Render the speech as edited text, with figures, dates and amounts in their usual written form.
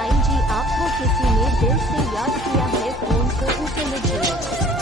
Line जी आपको किसी ने दिल से याद किया है, फोन को ऊपर लीजिए।